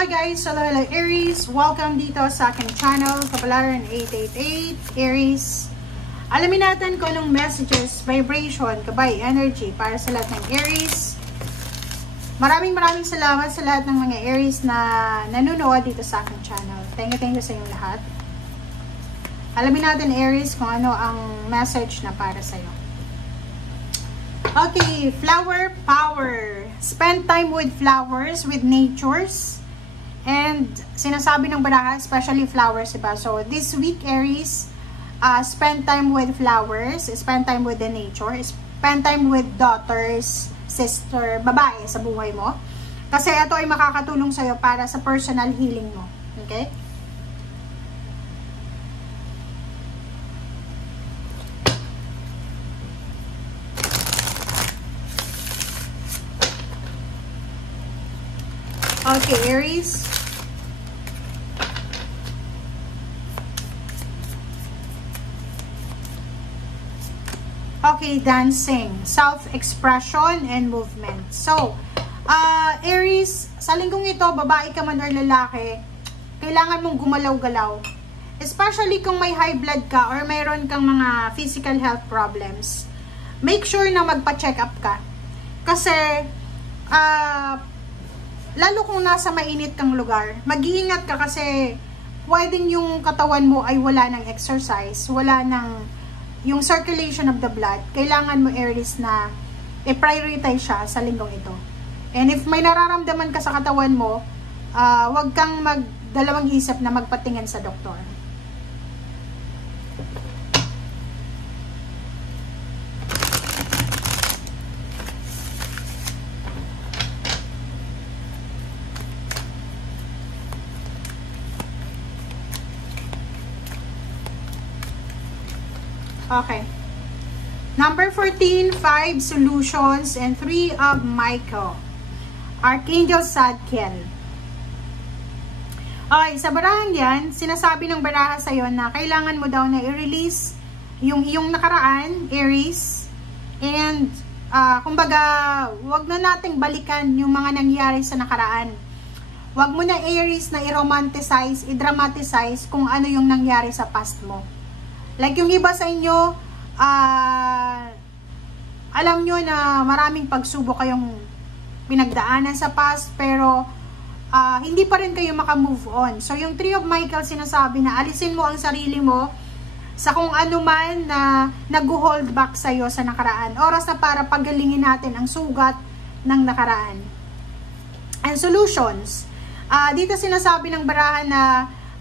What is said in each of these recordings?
Hello guys! Hello Aries! Welcome dito sa aking channel, Kapalaran 888 Aries. Alamin natin kung anong messages, vibration, kabay, energy para sa lahat ng Aries. Maraming salamat sa lahat ng mga Aries na nanonood dito sa aking channel. Thank you sa inyong lahat. Alamin natin Aries kung ano ang message na para sa iyo. Okay, flower power. Spend time with flowers, with natures. And sinasabi ng baraha, especially flowers, diba? So this week Aries, spend time with flowers, spend time with the nature, spend time with daughters, sister, babae sa buhay mo. Kasi ito ay makakatulong sa'yo para sa personal healing mo. Okay? Okay, Aries. Okay, dancing, self-expression, and movement. So, Aries, sa linggong ito, babae ka man or lalaki, kailangan mong gumalaw-galaw. Especially kung may high blood ka or mayroon kang mga physical health problems. Make sure na magpa-check up ka. Kasi, lalo kung nasa mainit kang lugar, mag-iingat ka kasi pwedeng yung katawan mo ay wala ng exercise, wala ng yung circulation of the blood. Kailangan mo Aries na i-prioritize siya sa linggong ito. And if may nararamdaman ka sa katawan mo, wag kang magdalawang isip na magpatingin sa doktor. Okay. Number 14, 5 solutions and 3 of Michael. Archangel Zadkiel. Okay, sa barahan yan, sinasabi ng baraha sa'yo na kailangan mo daw na i-release yung iyong nakaraan, Aries. And, kumbaga, wag na nating balikan yung mga nangyari sa nakaraan. Wag mo na Aries na i-romanticize, i-dramatize kung ano yung nangyari sa past mo. Like yung iba sa inyo, alam nyo na maraming pagsubok kayong pinagdaanan sa past, pero hindi pa rin kayo makamove on. So yung 3 of Michael sinasabi na alisin mo ang sarili mo sa kung ano man na nag-hold back sa'yo sa nakaraan. Oras na para pagalingin natin ang sugat ng nakaraan. And solutions. Dito sinasabi ng barahan na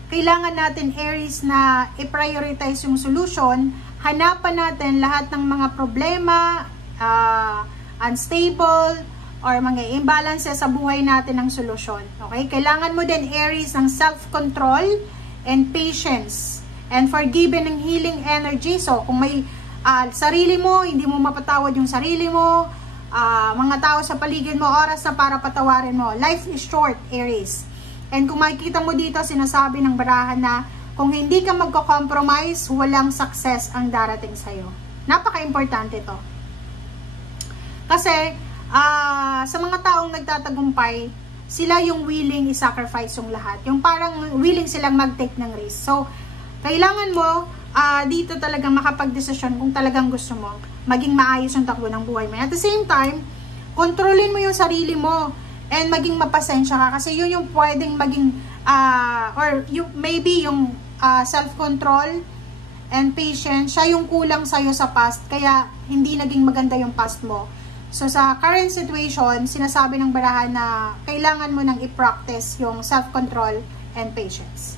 kailangan natin Aries na i-prioritize yung solution. Hanapan natin lahat ng mga problema, unstable, or mga imbalances sa buhay natin ng solusyon. Okay? Kailangan mo din Aries ng self-control and patience and forgiven ng healing energy. So, kung may sarili mo, hindi mo mapatawad yung sarili mo, mga tao sa paligid mo, oras na para patawarin mo. Life is short, Aries. And kung makikita mo dito, sinasabi ng barahan na kung hindi ka magko-compromise, walang success ang darating sa'yo. Napaka-importante to. Kasi, sa mga taong nagtatagumpay, sila yung willing i-sacrifice yung lahat. Yung parang willing silang mag-take ng risk. So, kailangan mo dito talagang makapag-desisyon kung talagang gusto mo maging maayos yung takbo ng buhay mo. At the same time, kontrolin mo yung sarili mo. And maging mapasensya ka kasi yun yung pwedeng maging or maybe yung self-control and patience, siya yung kulang sa'yo sa past kaya hindi naging maganda yung past mo. So sa current situation, sinasabi ng barahan na kailangan mo nang i-practice yung self-control and patience.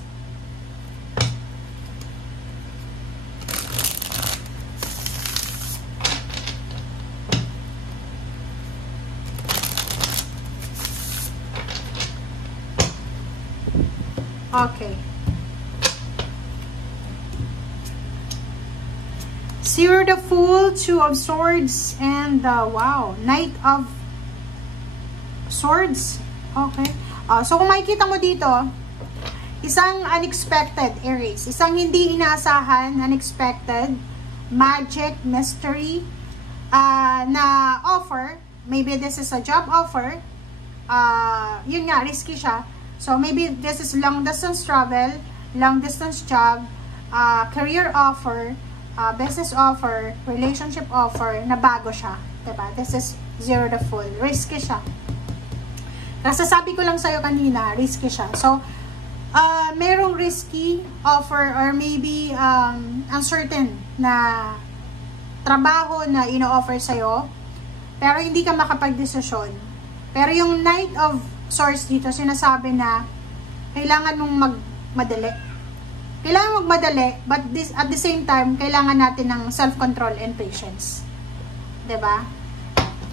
Okay. Zero the Fool, 2 of Swords, and wow, Knight of Swords. Okay. So kung makikita mo dito, isang unexpected Aries, isang hindi inaasahan, unexpected, magic, mystery, na offer. Maybe this is a job offer. Yun nga, risky siya. So, maybe this is long distance travel, long distance job, career offer, business offer, relationship offer, na bago siya. Diba? This is zero to full. Risky siya. Kasi sabi ko lang sa'yo kanina, risky siya. So, merong risky offer or maybe uncertain na trabaho na ino-offer sa'yo, pero hindi ka makapag-desisyon. Pero yung Knight of Swords dito, sinasabi na kailangan mong magmadali. Kailangan magmadali, but at the same time, kailangan natin ng self-control and patience. Diba?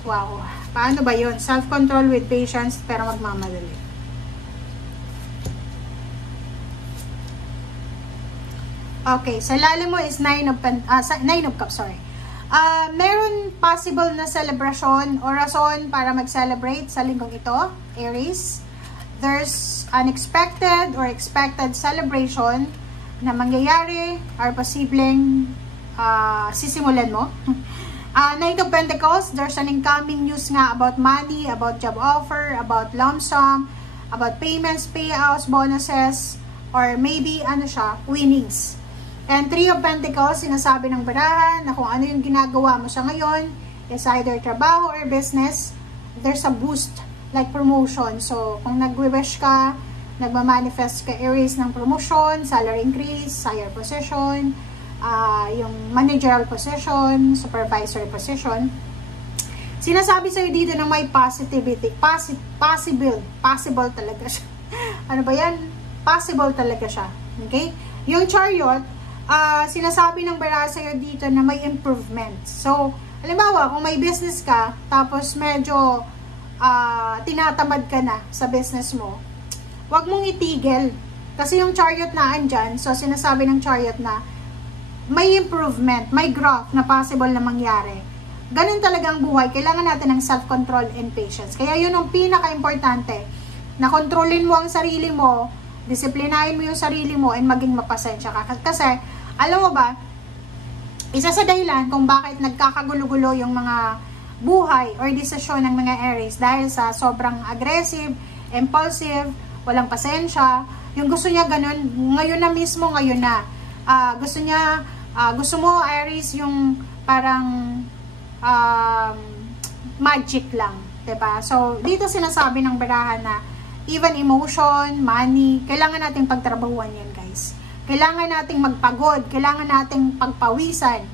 Wow. Paano ba yun? Self-control with patience, pero magmamadali. Okay, sa lalim mo is Nine of Cups, sorry. Meron possible na celebration o rason para mag-celebrate sa linggong ito, Aries. There's unexpected or expected celebration na mangyayari or posibleng sisimulan mo. Knight of Pentacles, there's an incoming news nga about money, about job offer, about lump sum, about payments, payouts, bonuses, or maybe winnings. And Three of Pentacles, sinasabi ng barahan na kung ano yung ginagawa mo sa ngayon is either trabaho or business, there's a boost, like promotion. So, kung nag-wish ka, nagmamanifest ka, Aries, ng promotion, salary increase, higher position, yung managerial position, supervisory position, sinasabi sa'yo dito na may positivity, possible talaga siya. Ano ba yan? Possible talaga siya. Okay? Yung Chariot, sinasabi ng baraha sa'yo dito na may improvement. So, halimbawa, kung may business ka, tapos medyo tinatamad ka na sa business mo, wag mong itigil. Kasi yung Chariot na andyan, so sinasabi ng Chariot na may improvement, may growth na possible na mangyari. Ganun talaga ang buhay. Kailangan natin ng self-control and patience. Kaya yun ang pinaka-importante, na kontrolin mo ang sarili mo, disiplinahin mo yung sarili mo, and maging mapasensya ka. Kasi, alam mo ba, isa sa dahilan kung bakit nagkakagulo-gulo yung mga buhay or desisyon ng mga Aries dahil sa sobrang aggressive, impulsive, walang pasensya, yung gusto niya ganun, ngayon na mismo, ngayon na. Gusto mo, Aries, yung parang magic lang, diba? So, dito sinasabi ng barahan na even emotion, money, kailangan nating pagtrabahuan yan, guys. Kailangan nating magpagod, kailangan nating pagpawisan,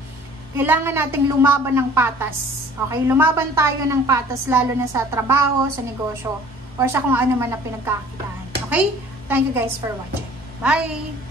kailangan nating lumaban ng patas. Okay? Lumaban tayo ng patas, lalo na sa trabaho, sa negosyo, or sa kung ano man na pinagkakitaan. Okay? Thank you guys for watching. Bye!